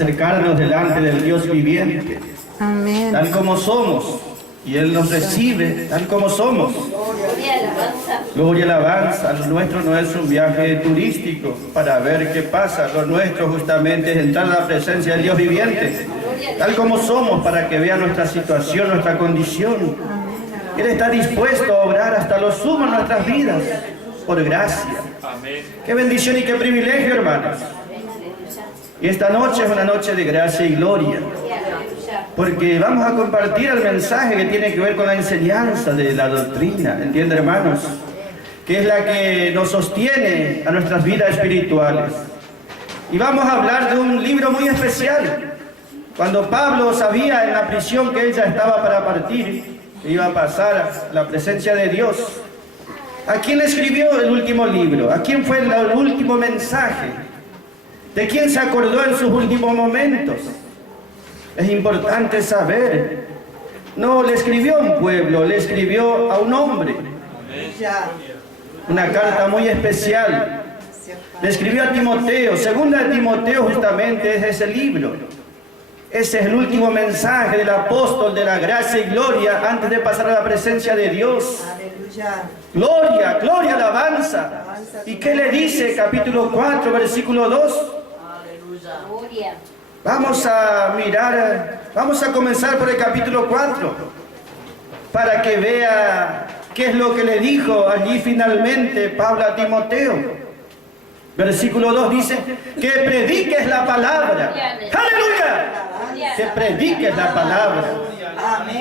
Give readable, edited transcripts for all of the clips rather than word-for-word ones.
acercarnos delante del Dios viviente, Amén. tal como somos, y Él nos recibe tal como somos. Gloria y alabanza. Lo nuestro no es un viaje turístico para ver qué pasa, lo nuestro justamente es entrar a la presencia del Dios viviente, tal como somos, para que vea nuestra situación, nuestra condición. Él está dispuesto a obrar hasta lo sumo en nuestras vidas, por gracia. Qué bendición y qué privilegio, hermanos. Y esta noche es una noche de gracia y gloria, porque vamos a compartir el mensaje que tiene que ver con la enseñanza de la doctrina, ¿entienden, hermanos? Que es la que nos sostiene a nuestras vidas espirituales. Y vamos a hablar de un libro muy especial. Cuando Pablo sabía en la prisión que él ya estaba para partir, que iba a pasar a la presencia de Dios, ¿a quién le escribió el último libro? ¿A quién fue el último mensaje? ¿De quién se acordó en sus últimos momentos? Es importante saber. No le escribió a un pueblo, le escribió a un hombre. Una carta muy especial. Le escribió a Timoteo. Segunda de Timoteo justamente es ese libro. Ese es el último mensaje del apóstol de la gracia y gloria antes de pasar a la presencia de Dios. Gloria, gloria, alabanza. ¿Y qué le dice? Capítulo 4, versículo 2. Vamos a mirar, vamos a comenzar por el capítulo 4, para que vea qué es lo que le dijo allí finalmente Pablo a Timoteo. Versículo 2 dice, que prediques la palabra. ¡Aleluya! Que prediques la palabra.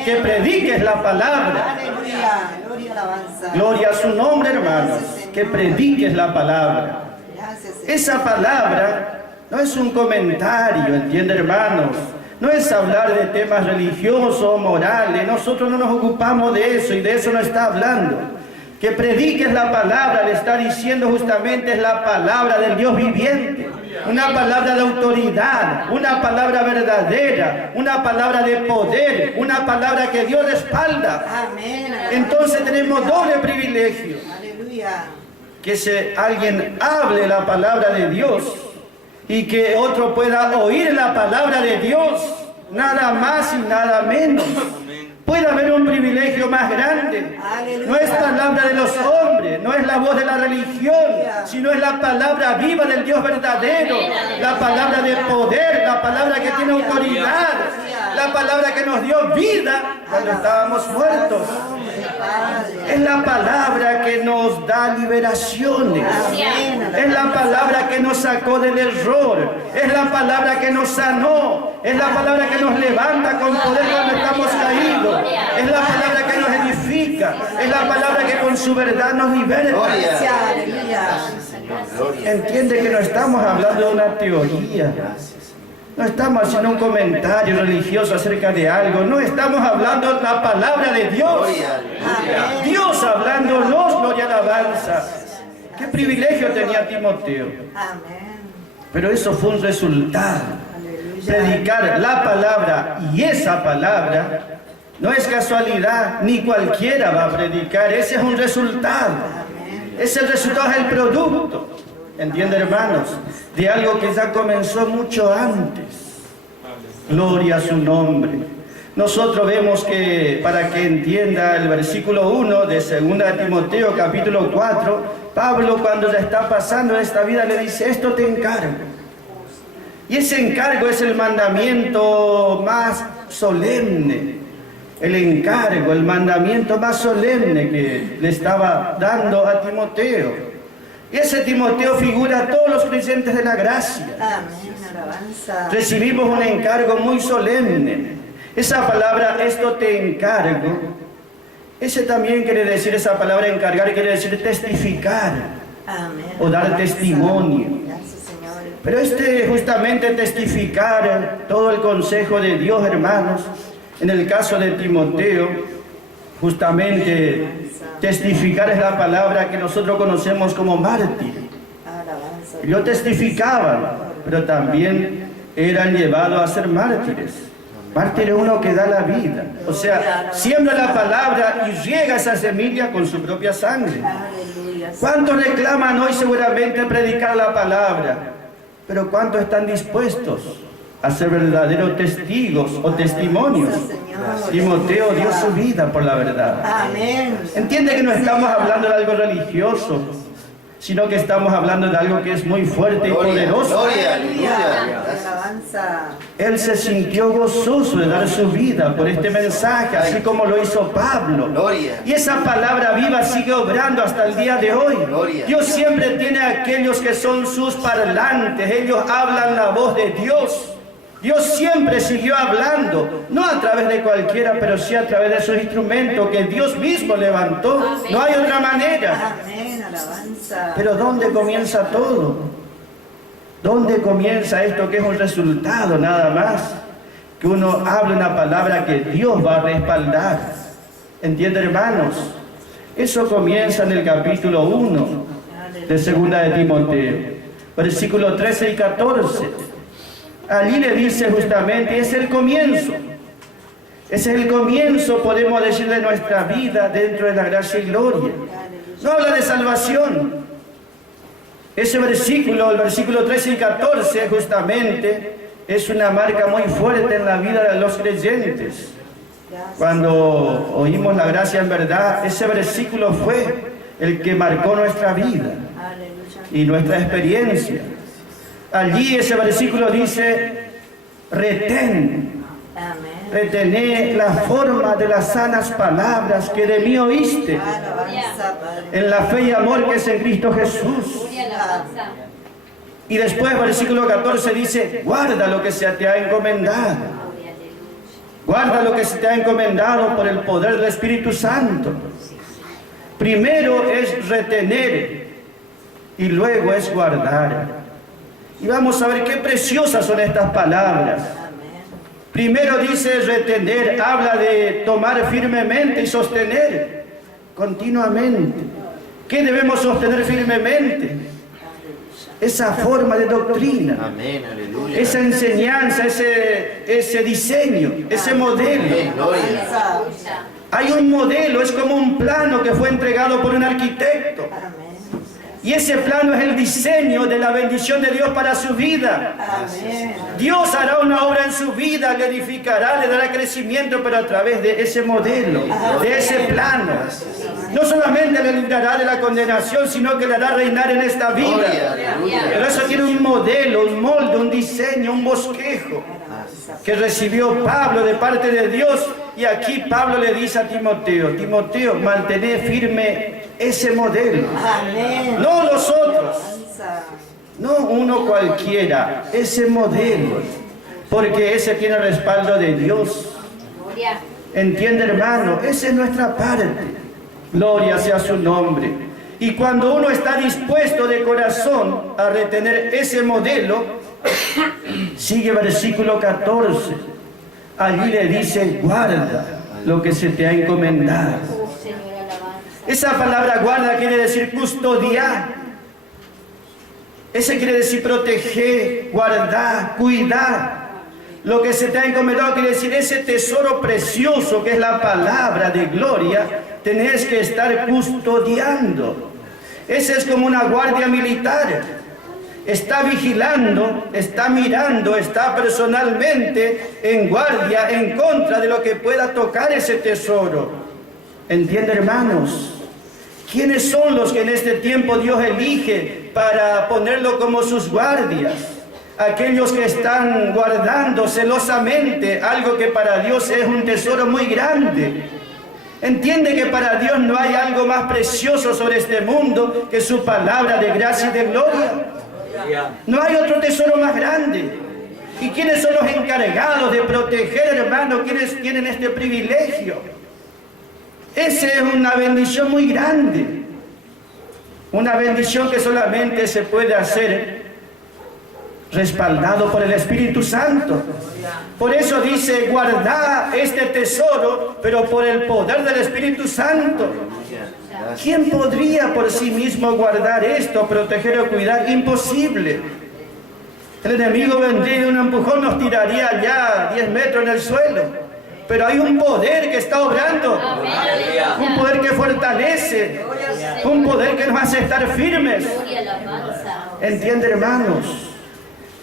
Que prediques la palabra. Gloria a su nombre, hermanos. Que prediques la palabra. Esa palabra no es un comentario, ¿entienden, hermanos? No es hablar de temas religiosos o morales. Nosotros no nos ocupamos de eso y de eso no está hablando. Que prediques la palabra, le está diciendo justamente, es la palabra del Dios viviente. Una palabra de autoridad, una palabra verdadera, una palabra de poder, una palabra que Dios respalda. Entonces tenemos doble privilegio. Que alguien hable la palabra de Dios y que otro pueda oír la palabra de Dios, nada más y nada menos. Puede haber un privilegio más grande. No es palabra de los hombres, no es la voz de la religión, sino es la palabra viva del Dios verdadero, la palabra de poder, la palabra que tiene autoridad, la palabra que nos dio vida cuando estábamos muertos. Es la palabra que nos da liberaciones. Es la palabra que nos sacó del error. Es la palabra que nos sanó. Es la palabra que nos levanta con poder cuando estamos caídos. Es la palabra que nos edifica. Es la palabra que con su verdad nos liberta. Entiende que no estamos hablando de una teoría. No estamos haciendo un comentario religioso acerca de algo. No, estamos hablando de la palabra de Dios. Dios hablándonos, gloria y alabanza. Qué privilegio tenía Timoteo. Pero eso fue un resultado. Predicar la palabra, y esa palabra no es casualidad, ni cualquiera va a predicar. Ese es un resultado. Ese resultado es el producto, ¿entienden, hermanos? De algo que ya comenzó mucho antes. Gloria a su nombre. Nosotros vemos que, para que entienda el versículo 1 de 2 Timoteo capítulo 4, Pablo, cuando ya está pasando esta vida, le dice, esto te encargo. Y ese encargo es el mandamiento más solemne. El encargo, el mandamiento más solemne que le estaba dando a Timoteo. Y ese Timoteo figura a todos los creyentes de la gracia. Recibimos un encargo muy solemne. Esa palabra, esto te encargo, ese también quiere decir, esa palabra encargar quiere decir testificar o dar testimonio. Pero justamente testificar todo el consejo de Dios, hermanos, en el caso de Timoteo, justamente testificar es la palabra que nosotros conocemos como mártir. Ellos testificaban, pero también eran llevados a ser mártires. Mártir es uno que da la vida, o sea, siembra la palabra y riega esa semilla con su propia sangre. ¿Cuántos reclaman hoy seguramente predicar la palabra? Pero ¿cuántos están dispuestos a ser verdaderos testigos o testimonios. Timoteo dio su vida por la verdad. Amén. Entiende que no estamos hablando de algo religioso, sino que estamos hablando de algo que es muy fuerte y poderoso. Alabanza. Él se sintió gozoso de dar su vida por este mensaje, así como lo hizo Pablo. Y esa palabra viva sigue obrando hasta el día de hoy. Dios siempre tiene a aquellos que son sus parlantes. Ellos hablan la voz de Dios. Dios siempre siguió hablando, no a través de cualquiera, pero sí a través de sus instrumentos que Dios mismo levantó. No hay otra manera. Amén, alabanza. Pero ¿dónde comienza todo? ¿Dónde comienza esto que es un resultado nada más? Que uno hable una palabra que Dios va a respaldar. ¿Entiende, hermanos? Eso comienza en el capítulo 1 de 2 de Timoteo, versículos 13 y 14. Allí le dice justamente, es el comienzo. Ese es el comienzo, podemos decir, de nuestra vida dentro de la gracia y gloria. No habla de salvación. Ese versículo, el versículo 13 y 14, justamente, es una marca muy fuerte en la vida de los creyentes. Cuando oímos la gracia en verdad, ese versículo fue el que marcó nuestra vida y nuestra experiencia. Allí ese versículo dice, retén, retené la forma de las sanas palabras que de mí oíste, en la fe y amor que es en Cristo Jesús. Y después versículo 14 dice, guarda lo que se te ha encomendado. Guarda lo que se te ha encomendado por el poder del Espíritu Santo. Primero es retener y luego es guardar. Y vamos a ver qué preciosas son estas palabras. Primero dice retener, habla de tomar firmemente y sostener continuamente. ¿Qué debemos sostener firmemente? Esa forma de doctrina, esa enseñanza, ese diseño, ese modelo. Hay un modelo, es como un plano que fue entregado por un arquitecto. Y ese plano es el diseño de la bendición de Dios para su vida. Amén. Dios hará una obra en su vida, le edificará, le dará crecimiento, pero a través de ese modelo, de ese plano. No solamente le librará de la condenación, sino que le hará reinar en esta vida. Pero eso tiene un modelo, un molde, un diseño, un bosquejo que recibió Pablo de parte de Dios. Y aquí Pablo le dice a Timoteo, Timoteo, mantén firme ese modelo. Amén. No los otros, no uno cualquiera, ese modelo, porque ese tiene respaldo de Dios. ¿Entiende, hermano? Esa es nuestra parte. Gloria sea su nombre. Y cuando uno está dispuesto de corazón a retener ese modelo, sigue versículo 14. Allí le dice, guarda lo que se te ha encomendado. Esa palabra guarda quiere decir custodiar. Ese quiere decir proteger, guardar, cuidar. Lo que se te ha encomendado quiere decir ese tesoro precioso que es la palabra de gloria, tenés que estar custodiando. Ese es como una guardia militar. Está vigilando, está mirando, está personalmente en guardia en contra de lo que pueda tocar ese tesoro. ¿Entiende, hermanos? ¿Quiénes son los que en este tiempo Dios elige para ponerlo como sus guardias? Aquellos que están guardando celosamente algo que para Dios es un tesoro muy grande. Entiende que para Dios no hay algo más precioso sobre este mundo que su palabra de gracia y de gloria. No hay otro tesoro más grande. ¿Y quiénes son los encargados de proteger, hermanos? ¿Quiénes tienen este privilegio? Esa es una bendición muy grande. Una bendición que solamente se puede hacer respaldado por el Espíritu Santo. Por eso dice, guardad este tesoro, pero por el poder del Espíritu Santo. ¿Quién podría por sí mismo guardar esto, proteger o cuidar? Imposible. El enemigo vendría de un empujón, nos tiraría allá 10 metros en el suelo. Pero hay un poder que está obrando, un poder que fortalece, un poder que nos hace estar firmes. ¿Entiende, hermanos?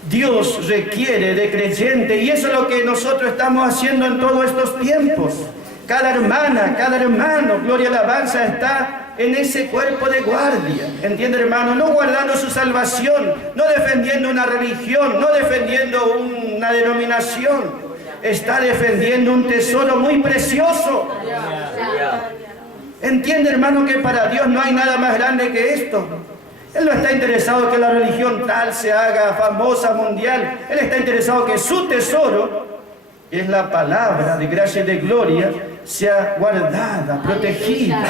Dios requiere de creyente, y eso es lo que nosotros estamos haciendo en todos estos tiempos. Cada hermana, cada hermano, gloria y alabanza, está en ese cuerpo de guardia. ¿Entiende, hermano? No guardando su salvación, no defendiendo una religión, no defendiendo una denominación. Está defendiendo un tesoro muy precioso. Entiende, hermano, que para Dios no hay nada más grande que esto. Él no está interesado que la religión tal se haga famosa, mundial. Él está interesado que su tesoro, que es la palabra de gracia y de gloria, sea guardada, protegida.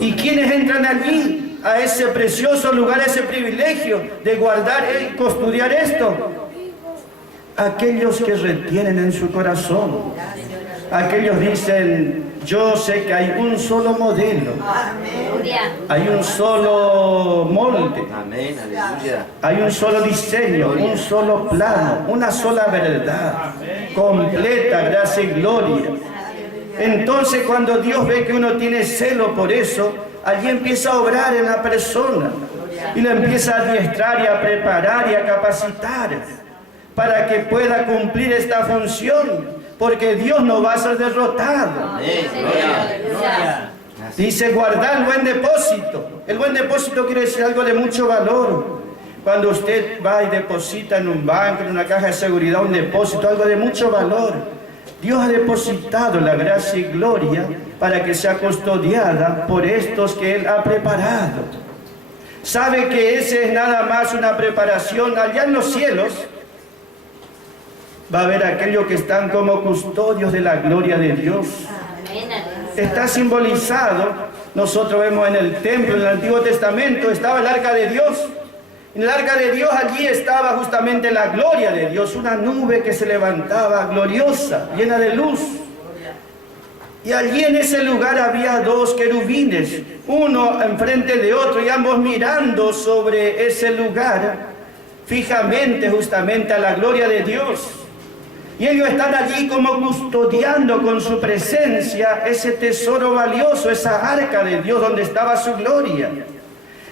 ¿Y quiénes entran allí, a ese precioso lugar, a ese privilegio de guardar y custodiar esto? Aquellos que retienen en su corazón. Aquellos dicen: yo sé que hay un solo modelo, hay un solo molde, hay un solo diseño, un solo plano, una sola verdad, completa, gracia y gloria. Entonces, cuando Dios ve que uno tiene celo por eso, allí empieza a obrar en la persona y lo empieza a adiestrar y a preparar y a capacitar para que pueda cumplir esta función. Porque Dios no va a ser derrotado. Dice: guardar el buen depósito. El buen depósito quiere decir algo de mucho valor. Cuando usted va y deposita en un banco, en una caja de seguridad, un depósito, algo de mucho valor. Dios ha depositado la gracia y gloria para que sea custodiada por estos que Él ha preparado. ¿Sabe que ese es nada más una preparación? Allá en los cielos va a haber aquellos que están como custodios de la gloria de Dios. Está simbolizado. Nosotros vemos en el templo, en el Antiguo Testamento, estaba el arca de Dios. En el arca de Dios allí estaba justamente la gloria de Dios, una nube que se levantaba gloriosa, llena de luz. Y allí en ese lugar había dos querubines, uno enfrente de otro, y ambos mirando sobre ese lugar, fijamente justamente a la gloria de Dios. Y ellos están allí como custodiando con su presencia ese tesoro valioso, esa arca de Dios donde estaba su gloria.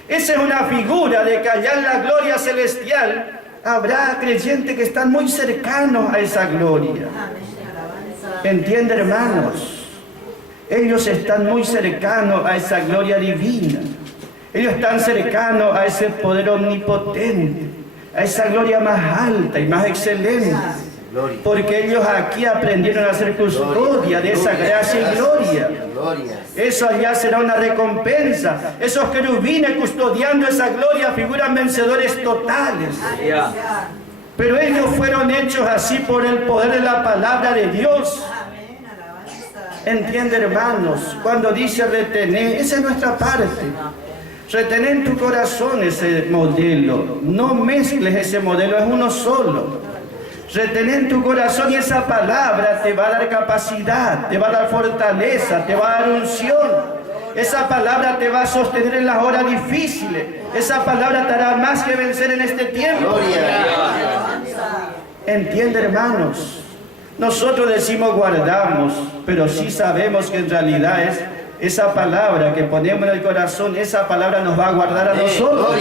Esa es una figura de que allá en la gloria celestial habrá creyentes que están muy cercanos a esa gloria. ¿Entiende, hermanos? Ellos están muy cercanos a esa gloria divina. Ellos están cercanos a ese poder omnipotente, a esa gloria más alta y más excelente. Porque ellos aquí aprendieron a ser custodia de esa gracia y gloria. Eso allá será una recompensa. Esos querubines custodiando esa gloria figuran vencedores totales. Pero ellos fueron hechos así por el poder de la palabra de Dios. Entiende, hermanos, cuando dice retener, esa es nuestra parte. Retener en tu corazón ese modelo. No mezcles ese modelo, es uno solo. Retener en tu corazón, y esa palabra te va a dar capacidad, te va a dar fortaleza, te va a dar unción. Esa palabra te va a sostener en las horas difíciles. Esa palabra te hará más que vencer en este tiempo. Entiende, hermanos, nosotros decimos guardamos, pero sí sabemos que en realidad es esa palabra que ponemos en el corazón, esa palabra nos va a guardar a nosotros.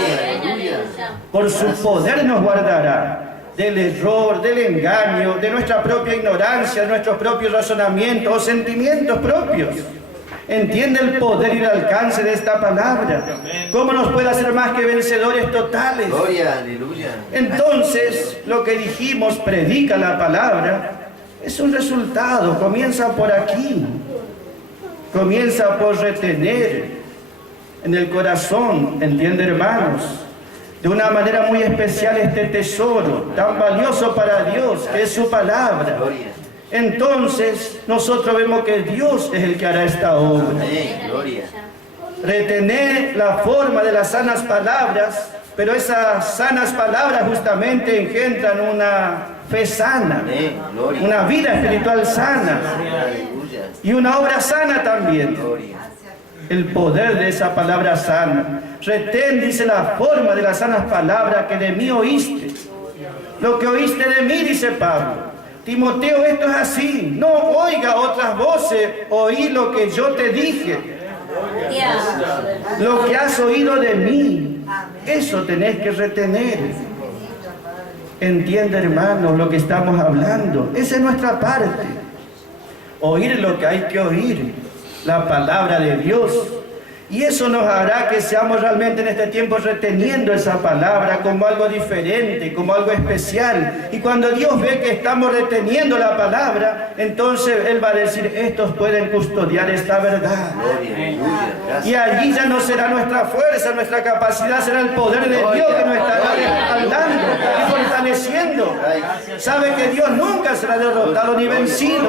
Por su poder nos guardará del error, del engaño, de nuestra propia ignorancia, de nuestros propios razonamientos o sentimientos propios. Entiende el poder y el alcance de esta palabra. ¿Cómo nos puede hacer más que vencedores totales? Gloria, aleluya. Entonces, lo que dijimos, predica la palabra, es un resultado. Comienza por aquí. Comienza por retener en el corazón, entiende, hermanos, de una manera muy especial este tesoro tan valioso para Dios, que es su palabra. Entonces, nosotros vemos que Dios es el que hará esta obra. Retener la forma de las sanas palabras, pero esas sanas palabras justamente engendran una fe sana, una vida espiritual sana y una obra sana también. El poder de esa palabra sana. Retén, dice, la forma de las sanas palabras que de mí oíste. Lo que oíste de mí, dice Pablo. Timoteo, esto es así. No oiga otras voces, oí lo que yo te dije. Lo que has oído de mí, eso tenés que retener. Entiende, hermanos, lo que estamos hablando. Esa es nuestra parte. Oír lo que hay que oír, la palabra de Dios. Y eso nos hará que seamos realmente en este tiempo reteniendo esa palabra como algo diferente, como algo especial. Y cuando Dios ve que estamos reteniendo la palabra, entonces Él va a decir, estos pueden custodiar esta verdad. Y allí ya no será nuestra fuerza, nuestra capacidad, será el poder de Dios que nos estará respaldando y fortaleciendo. Sabe que Dios nunca será derrotado ni vencido.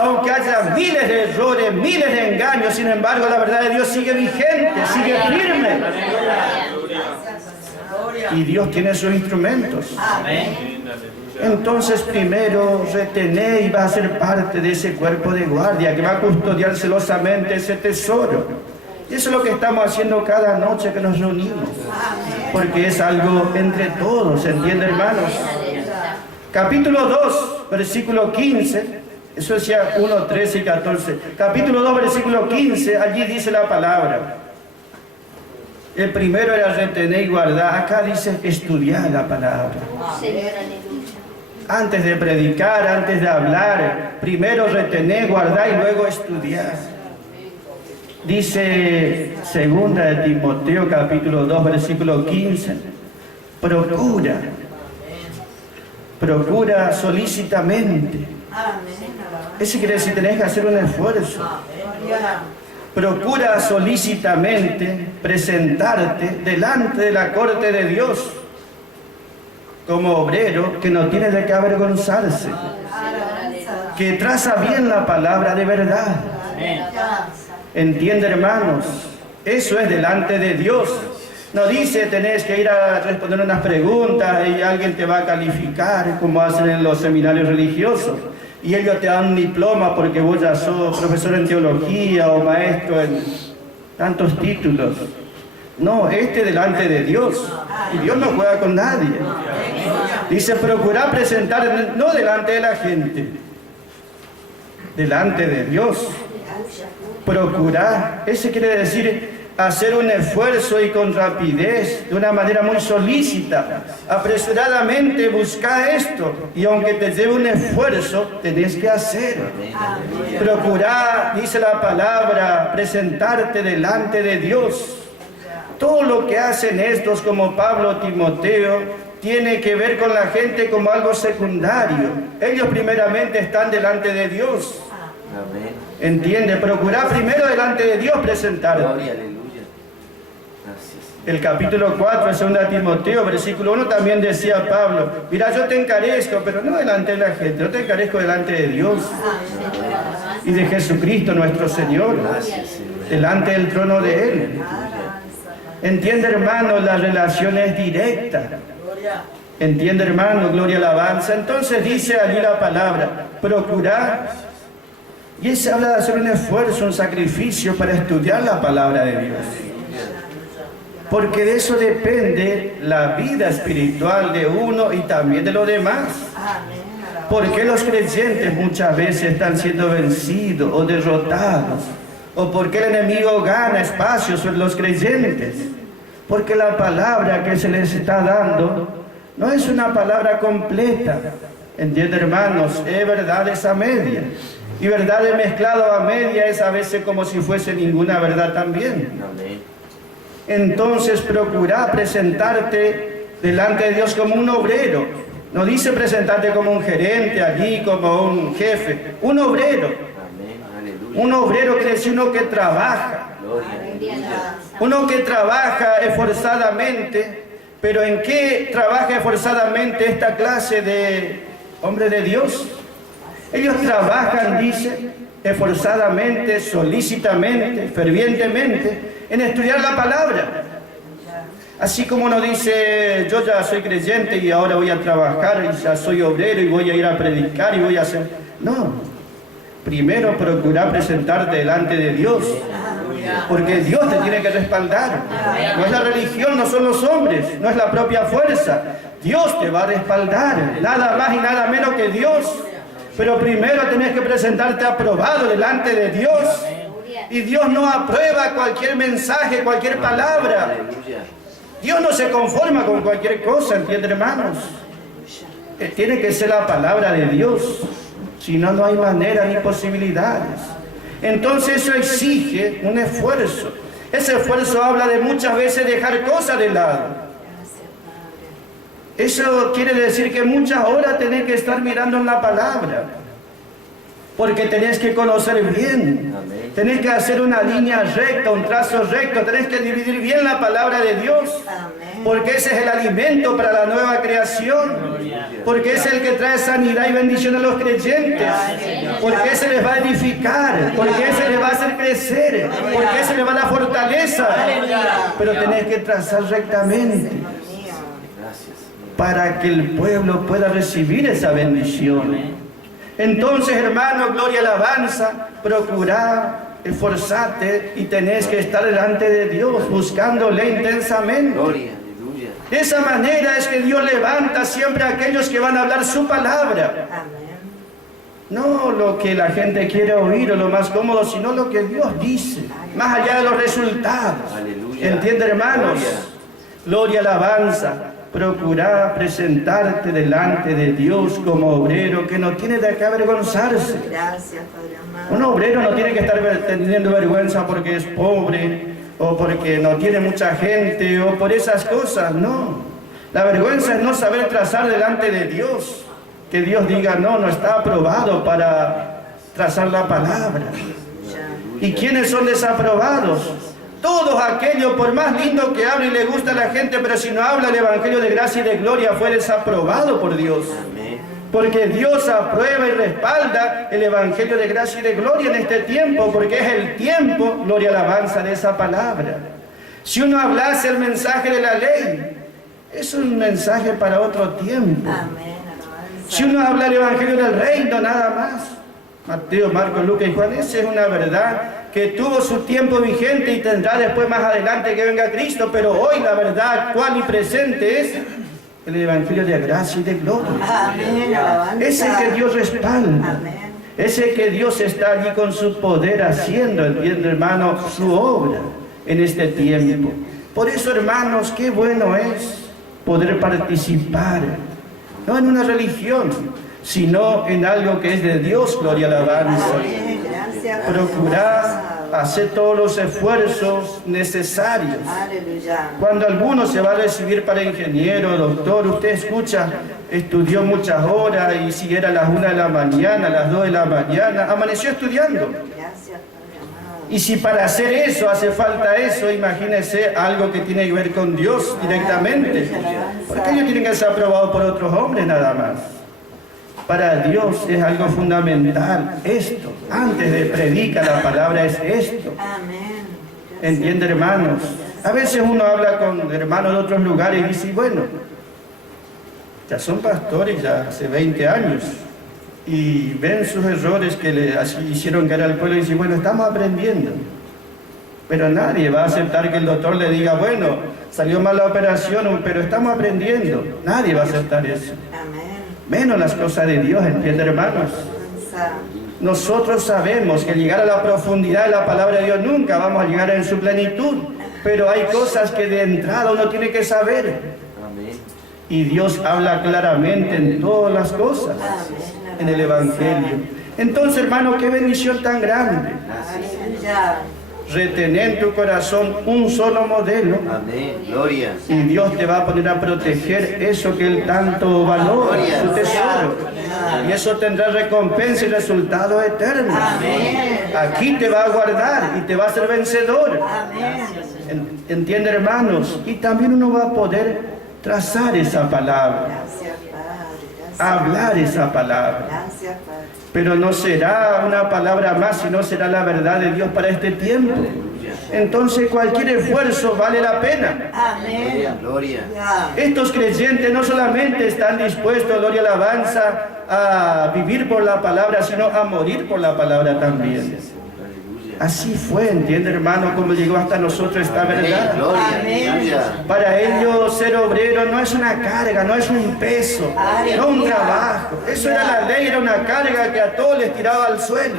Aunque haya miles de errores, miles de engaños, sin embargo la verdad de Dios sigue vigente, sigue firme. Y Dios tiene sus instrumentos. Entonces primero retener y va a ser parte de ese cuerpo de guardia que va a custodiar celosamente ese tesoro. Y eso es lo que estamos haciendo cada noche que nos reunimos. Porque es algo entre todos, ¿entienden, hermanos? Capítulo 2, versículo 15. Eso decía 1, 13 y 14. Capítulo 2, versículo 15, allí dice la palabra. El primero era retener y guardar. Acá dice estudiar la palabra. Antes de predicar, antes de hablar, primero retener, guardar y luego estudiar. Dice 2 de Timoteo, capítulo 2, versículo 15. Procura solícitamente. Eso quiere decir, tenés que hacer un esfuerzo. Procura solícitamente presentarte delante de la corte de Dios como obrero que no tiene de qué avergonzarse, que traza bien la palabra de verdad. ¿Entiende, hermanos? Eso es delante de Dios. No dice tenés que ir a responder unas preguntas y alguien te va a calificar como hacen en los seminarios religiosos. Y ellos te dan un diploma porque vos ya sos profesor en teología o maestro en tantos títulos. No, delante de Dios. Y Dios no juega con nadie. Dice, procurá presentar, no delante de la gente, delante de Dios. Procurá, ese quiere decir hacer un esfuerzo y con rapidez, de una manera muy solícita, apresuradamente buscar esto, y aunque te lleve un esfuerzo, tenés que hacer. Procurar, dice la palabra, presentarte delante de Dios. Todo lo que hacen estos, como Pablo, Timoteo, tiene que ver con la gente como algo secundario. Ellos primeramente están delante de Dios. ¿Entiende? Procurar primero delante de Dios presentarte. El capítulo 4 de 2 Timoteo, versículo 1, también decía Pablo, mira, yo te encarezco, pero no delante de la gente, yo te encarezco delante de Dios y de Jesucristo nuestro Señor, delante del trono de Él. Entiende, hermano, la relación es directa. Entiende, hermano, gloria alabanza. Entonces dice allí la palabra, procurar. Y se habla de hacer un esfuerzo, un sacrificio para estudiar la palabra de Dios. Porque de eso depende la vida espiritual de uno y también de los demás. Porque los creyentes muchas veces están siendo vencidos o derrotados. O porque el enemigo gana espacio sobre los creyentes. Porque la palabra que se les está dando no es una palabra completa. ¿Entiende, hermanos? Es verdad esa media. Y verdad de mezclado a media es a veces como si fuese ninguna verdad también. Entonces procura presentarte delante de Dios como un obrero. No dice presentarte como un gerente allí, como un jefe. Un obrero. Un obrero quiere decir uno que trabaja. Uno que trabaja esforzadamente. Pero ¿en qué trabaja esforzadamente esta clase de hombre de Dios? Ellos trabajan, dice, esforzadamente, solícitamente, fervientemente, en estudiar la palabra. Así como uno dice, yo ya soy creyente y ahora voy a trabajar, y ya soy obrero y voy a ir a predicar y voy a hacer... No, primero procurar presentarte delante de Dios, porque Dios te tiene que respaldar. No es la religión, no son los hombres, no es la propia fuerza. Dios te va a respaldar, nada más y nada menos que Dios. Pero primero tenés que presentarte aprobado delante de Dios. Y Dios no aprueba cualquier mensaje, cualquier palabra. Dios no se conforma con cualquier cosa, ¿entienden, hermanos? tiene que ser la palabra de Dios. Si no, no hay manera ni posibilidades. Entonces eso exige un esfuerzo. Ese esfuerzo habla de muchas veces dejar cosas de lado. Eso quiere decir que muchas horas tenés que estar mirando en la palabra. Porque tenés que conocer bien. Tenés que hacer una línea recta, un trazo recto. Tenés que dividir bien la palabra de Dios. Porque ese es el alimento para la nueva creación. Porque es el que trae sanidad y bendición a los creyentes. Porque ese les va a edificar. Porque ese les va a hacer crecer. Porque ese les va a dar fortaleza. Pero tenés que trazar rectamente para que el pueblo pueda recibir esa bendición. Entonces, hermano, gloria, alabanza, procurá, esforzate y tenés que estar delante de Dios, buscándole intensamente. De esa manera es que Dios levanta siempre a aquellos que van a hablar su palabra. No lo que la gente quiere oír o lo más cómodo, sino lo que Dios dice, más allá de los resultados. ¿Entiende, hermanos? Gloria, alabanza. Procura presentarte delante de Dios como obrero que no tiene de qué avergonzarse. Gracias, Padre amado. Un obrero no tiene que estar teniendo vergüenza porque es pobre o porque no tiene mucha gente o por esas cosas, no. La vergüenza es no saber trazar delante de Dios. Que Dios diga, no, no está aprobado para trazar la palabra. ¿Y quiénes son desaprobados? Todos aquellos, por más lindo que hable y le gusta a la gente, pero si no habla el Evangelio de gracia y de gloria, fue desaprobado por Dios. Porque Dios aprueba y respalda el Evangelio de gracia y de gloria en este tiempo, porque es el tiempo, gloria, alabanza, de esa palabra. Si uno hablase el mensaje de la ley, es un mensaje para otro tiempo. Si uno habla el Evangelio del reino, nada más. Mateo, Marcos, Lucas y Juan, esa es una verdad que tuvo su tiempo vigente y tendrá después más adelante que venga Cristo, pero hoy la verdad actual y presente es el Evangelio de gracia y de gloria. Ese que Dios respalda, ese que Dios está allí con su poder haciendo, entiende, hermano, su obra en este tiempo. Por eso, hermanos, qué bueno es poder participar, no en una religión, sino en algo que es de Dios, gloria, alabanza. Procurar hacer todos los esfuerzos necesarios. Cuando alguno se va a recibir para ingeniero, doctor, usted escucha, estudió muchas horas y si era a las 1 de la mañana, a las 2 de la mañana, amaneció estudiando. Y si para hacer eso hace falta eso, imagínese algo que tiene que ver con Dios directamente. Porque ellos tienen que ser aprobados por otros hombres nada más. Para Dios es algo fundamental esto. Antes de predicar la palabra es esto. ¿Entiende, hermanos? A veces uno habla con hermanos de otros lugares y dice, bueno, ya son pastores ya hace 20 años y ven sus errores que le hicieron caer al pueblo y dicen, bueno, estamos aprendiendo. Pero nadie va a aceptar que el doctor le diga, bueno, salió mal la operación, pero estamos aprendiendo. Nadie va a aceptar eso. Menos las cosas de Dios, ¿entiende, hermanos? Nosotros sabemos que llegar a la profundidad de la palabra de Dios nunca vamos a llegar en su plenitud, pero hay cosas que de entrada uno tiene que saber. Y Dios habla claramente en todas las cosas, en el Evangelio. Entonces, hermano, qué bendición tan grande. Retener en tu corazón un solo modelo. Gloria. Y Dios te va a poner a proteger eso que Él tanto valora, su tesoro. Y eso tendrá recompensa y resultado eterno. Aquí te va a guardar y te va a hacer vencedor. ¿Entiende, hermanos? Y también uno va a poder trazar esa palabra. Hablar esa palabra. Pero no será una palabra más, sino será la verdad de Dios para este tiempo. Entonces cualquier esfuerzo vale la pena. Gloria. Estos creyentes no solamente están dispuestos, gloria, alabanza, a vivir por la palabra, sino a morir por la palabra también. Así fue, entiende, hermano, como llegó hasta nosotros esta verdad. Para ellos ser obrero no es una carga, no es un peso, no un trabajo. Eso era la ley, era una carga que a todos les tiraba al suelo.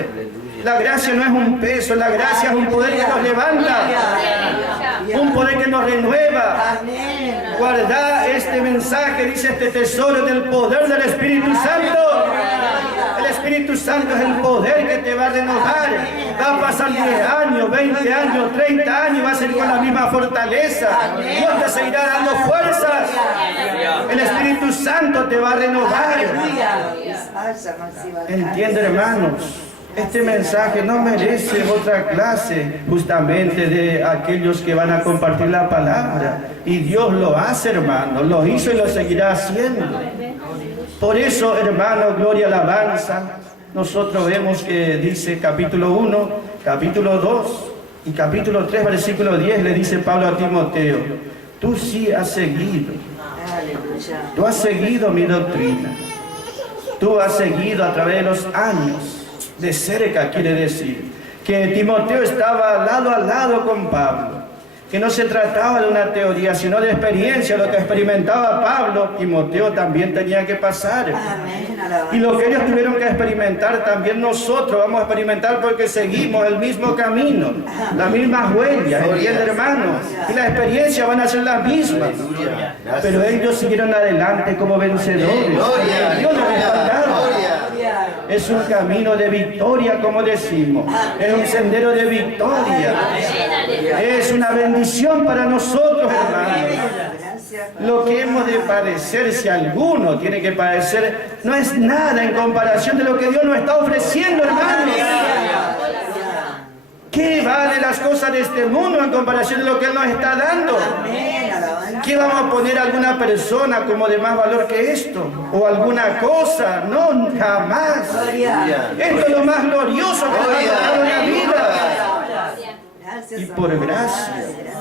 La gracia no es un peso, la gracia es un poder que nos levanta. un poder que nos renueva. Amén. Guarda este mensaje, dice este tesoro del poder del Espíritu Santo. El Espíritu Santo es el poder que te va a renovar. Va a pasar 10 años, 20 años, 30 años y va a seguir con la misma fortaleza. Dios te seguirá dando fuerzas. El Espíritu Santo te va a renovar. Entiende, hermanos. Este mensaje no merece otra clase justamente de aquellos que van a compartir la palabra. Y Dios lo hace, hermano, lo hizo y lo seguirá haciendo. Por eso, hermano, gloria, alabanza, nosotros vemos que dice capítulo 1, capítulo 2 y capítulo 3, versículo 10, le dice Pablo a Timoteo, tú sí has seguido, tú has seguido mi doctrina, tú has seguido a través de los años, de cerca quiere decir, que Timoteo estaba lado a lado con Pablo, que no se trataba de una teoría, sino de experiencia. Lo que experimentaba Pablo, Timoteo también tenía que pasar. Y lo que ellos tuvieron que experimentar, también nosotros vamos a experimentar porque seguimos el mismo camino, las mismas huellas, ¿entiende, hermanos? Y las experiencias van a ser las mismas. Pero ellos siguieron adelante como vencedores. Dios les respaldaron. Es un camino de victoria, como decimos. Es un sendero de victoria. Es una bendición para nosotros, hermanos. Lo que hemos de padecer, si alguno tiene que padecer, no es nada en comparación de lo que Dios nos está ofreciendo, hermanos. ¿Qué vale las cosas de este mundo en comparación de lo que Él nos está dando? ¿Qué vamos a poner a alguna persona como de más valor que esto? ¿O alguna cosa? No, jamás. Esto es lo más glorioso que nos ha dado en la vida.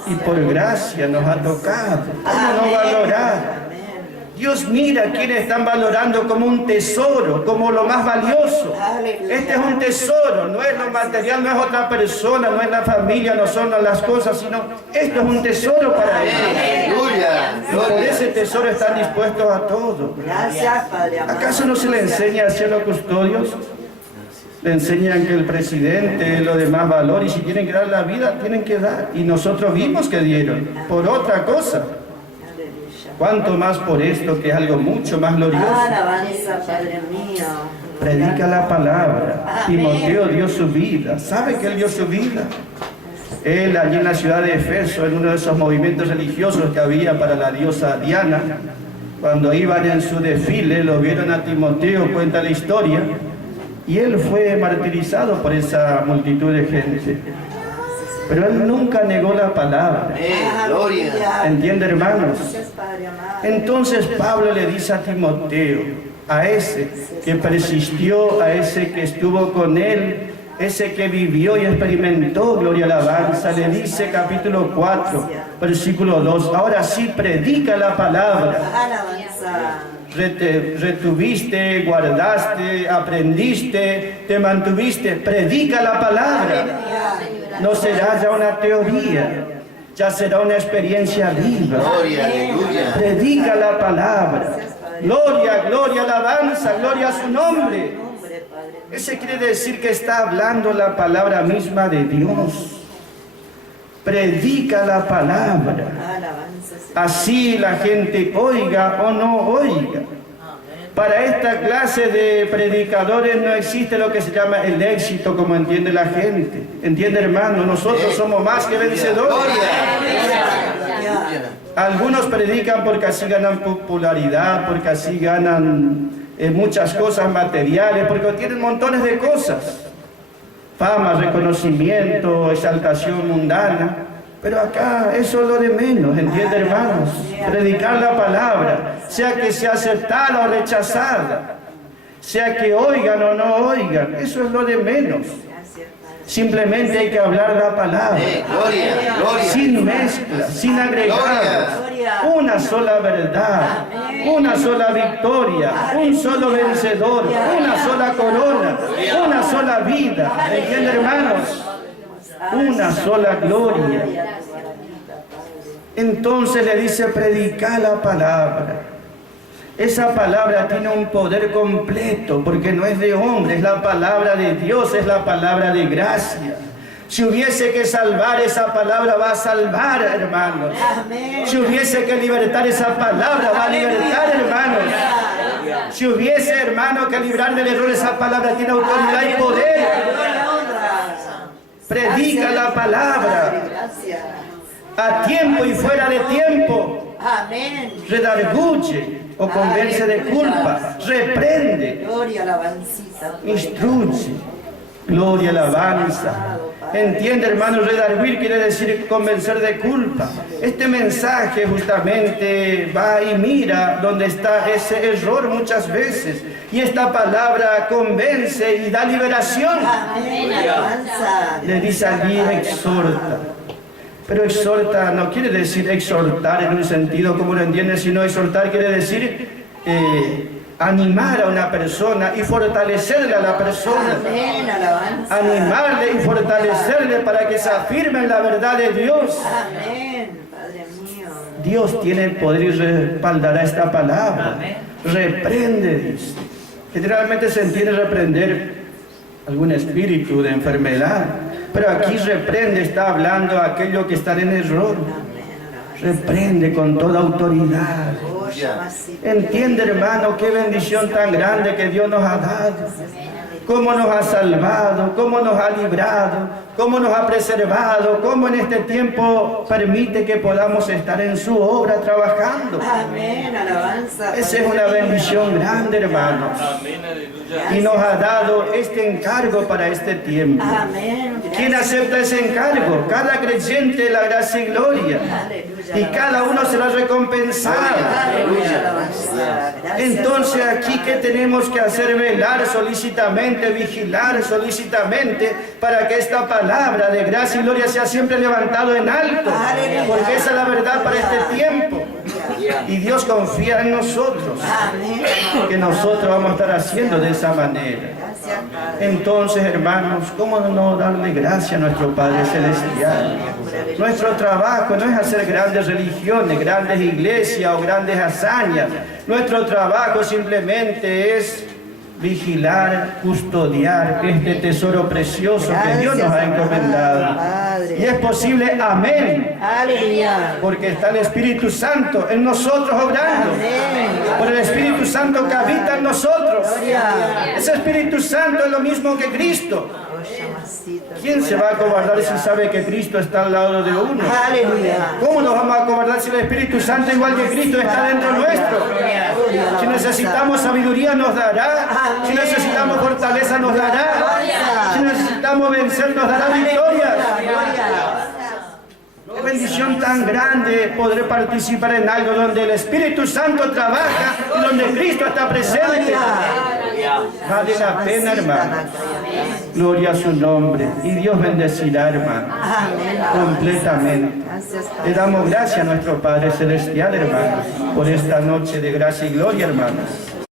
Y por gracia nos ha tocado. ¿Cómo no valorar? Dios mira a quienes están valorando como un tesoro, como lo más valioso. Este es un tesoro, no es lo material, no es otra persona, no es la familia, no son las cosas, sino esto es un tesoro para ellos. Y por ese tesoro están dispuestos a todo. ¿Acaso no se le enseña a ser los custodios? Le enseñan que el presidente es lo de más valor y si tienen que dar la vida, tienen que dar. Y nosotros vimos que dieron por otra cosa. ¿Cuánto más por esto que es algo mucho más glorioso? Alabanza, Padre mío. Predica la palabra. Timoteo dio su vida. ¿Sabe que él dio su vida? Él allí en la ciudad de Efeso, en uno de esos movimientos religiosos que había para la diosa Diana, cuando iban en su desfile, lo vieron a Timoteo, cuenta la historia, y él fue martirizado por esa multitud de gente. Pero él nunca negó la palabra. ¿Entiende, hermanos? Entonces Pablo le dice a Timoteo, a ese que persistió, a ese que estuvo con él, ese que vivió y experimentó gloria, alabanza, le dice capítulo 4, versículo 2, ahora sí predica la palabra. Retuviste, guardaste, aprendiste, te mantuviste, predica la palabra. No será ya una teoría, ya será una experiencia viva. Predica la palabra. Gloria, gloria, alabanza, gloria a su nombre. Ese quiere decir que está hablando la palabra misma de Dios. Predica la palabra. Así la gente oiga o no oiga. Para esta clase de predicadores no existe lo que se llama el éxito como entiende la gente. ¿Entiende, hermano? Nosotros somos más que vencedores. Algunos predican porque así ganan popularidad, porque así ganan muchas cosas materiales, porque tienen montones de cosas. Fama, reconocimiento, exaltación mundana. Pero acá eso es lo de menos, ¿entiende, hermanos? Predicar la palabra, sea que sea aceptada o rechazada, sea que oigan o no oigan, eso es lo de menos. Simplemente hay que hablar la palabra, sin mezcla, sin agregar, una sola verdad, una sola victoria, un solo vencedor, una sola corona, una sola vida, ¿entiende, hermanos? Una sola gloria. Entonces le dice, predica la palabra. Esa palabra tiene un poder completo, porque no es de hombre, es la palabra de Dios, es la palabra de gracia. Si hubiese que salvar, esa palabra va a salvar, hermanos. Amén. Si hubiese que libertar, esa palabra va a libertar, hermanos. Si hubiese, hermano, que librar del error, esa palabra tiene autoridad y poder. Predica la palabra Gracias. a tiempo y fuera de tiempo. Amén. Redarguye o convence de culpa. Reprende, Gloria, alabancita. instruye. Gloria, alabanza. Entiende, hermano, redarguir quiere decir convencer de culpa. Este mensaje justamente va y mira donde está ese error muchas veces. Y esta palabra convence y da liberación. Amén. Alabanza. Le dice allí, exhorta. Pero exhorta no quiere decir exhortar en un sentido como lo entiende, sino exhortar quiere decir animar a una persona y fortalecerle a la persona. Amén. Alabanza. Animarle y fortalecerle para que se afirme en la verdad de Dios. Amén. Padre mío. Dios tiene el poder y respaldará esta palabra. Reprende, dice. Generalmente se entiende reprender algún espíritu de enfermedad, pero aquí reprende, está hablando a aquellos que están en error. Reprende con toda autoridad. Entiende, hermano, qué bendición tan grande que Dios nos ha dado. Cómo nos ha salvado, cómo nos ha librado, cómo nos ha preservado, cómo en este tiempo permite que podamos estar en su obra trabajando. Amén. Alabanza. Esa es una bendición grande, hermanos. Y nos ha dado este encargo para este tiempo. Amén. ¿Quién acepta ese encargo? Cada creyente de la gracia y gloria. Aleluya. Y cada uno será recompensado. Aleluya. Alabanza. Gracias. Entonces aquí que tenemos que hacer, velar solícitamente, vigilar solícitamente para que esta palabra de gracia y gloria sea siempre levantado en alto, porque esa es la verdad para este tiempo. Y Dios confía en nosotros, Amén. que nosotros vamos a estar haciendo de esa manera. Gracias, Padre. Entonces, hermanos, ¿cómo no darle gracias a nuestro Padre Celestial? Nuestro trabajo no es hacer grandes religiones, grandes iglesias o grandes hazañas. Nuestro trabajo simplemente es vigilar, custodiar este tesoro precioso que Dios nos ha encomendado. Y es posible, amén, Aleluya. porque está el Espíritu Santo en nosotros obrando. Por el Espíritu Santo que habita en nosotros. Ese Espíritu Santo es lo mismo que Cristo. ¿Quién se va a acobardar si sabe que Cristo está al lado de uno? Aleluya. ¿Cómo nos vamos a acobardar si el Espíritu Santo, igual que Cristo, está dentro nuestro? Si necesitamos sabiduría, nos dará. Si necesitamos fortaleza, nos dará. Si necesitamos vencer, nos dará victorias. Qué bendición tan grande poder participar en algo donde el Espíritu Santo trabaja y donde Cristo está presente. Vale la pena, hermano. Gloria a su nombre. Y Dios bendecirá, hermano, completamente. Le damos gracias a nuestro Padre Celestial, hermanos, por esta noche de gracia y gloria, hermanos.